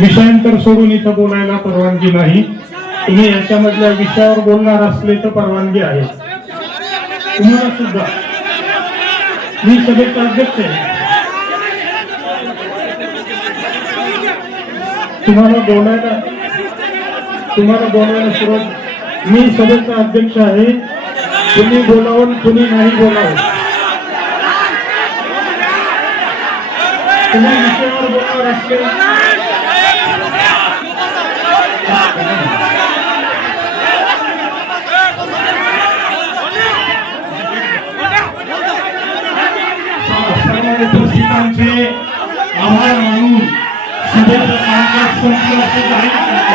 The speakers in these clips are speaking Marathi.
विषयांतर सोडून इथं बोलायला परवानगी नाही. तुम्ही याच्यामधल्या विषयावर बोलणार असले तर परवानगी आहे. तुम्हाला सुद्धा मी सभेचा अध्यक्ष आहे. तुम्हाला बोलायला सुरुवात मी सभेचा अध्यक्ष आहे. तुम्ही बोलावून तुम्ही नाही बोलावं. तुम्ही विषयावर बोलणार असले उपस्थितांचे आभार मानून सभेचं कामकाज संपलं असे जाहीर करतो.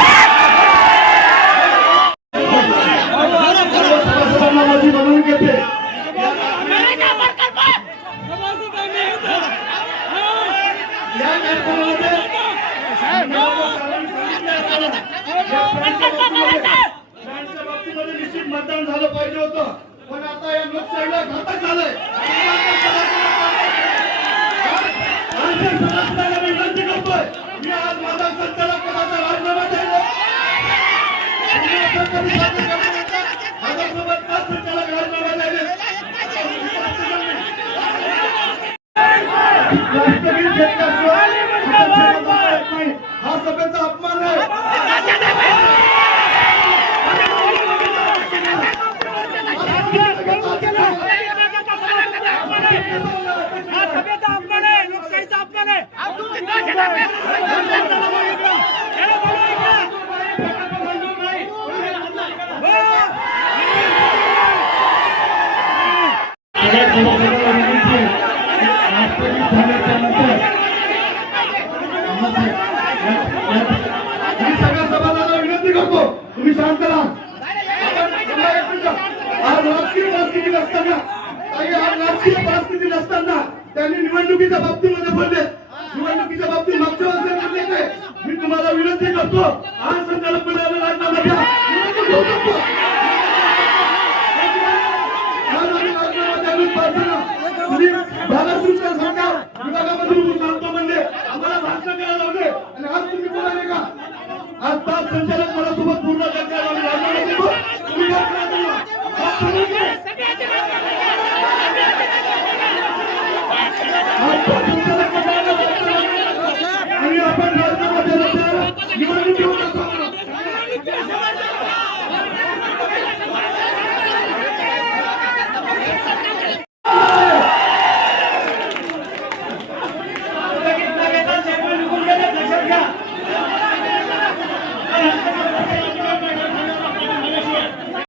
बनवून घेते निश्चित मतदान झालं पाहिजे होतं, पण आता या लोकशाहीला घातक झालंय. मी विनंती करतोय, मी आज माझा संचालक पदाचा राजीनामा द्यायला माझ्यासोबत 5 संचालक राजीनामा द्यायले. हा सभेचा अपमान आहे. लोकशाहीचा अपमान आहे. सगळ्या समाजाला विनंती करतो, तुम्ही शांत राहा. आज राजकीय परिस्थिती नसताना त्यांनी निवडणुकीच्या बाबतीमध्ये बोलले. निवडणुकीच्या बाबतीत मागच्या वर्षी बोलले. मी तुम्हाला विनंती करतो, आज संचालक मंडळाला राजीनामा द्या. निवडणूक होऊ शकतो. तुम्ही भागासूरकर सरकार विभागामधून सांगतो म्हणजे आम्हाला भाषण करायला लावले आणि आज तुम्ही बोलाले का? आज 5 संचालक मला सोबत पूर्ण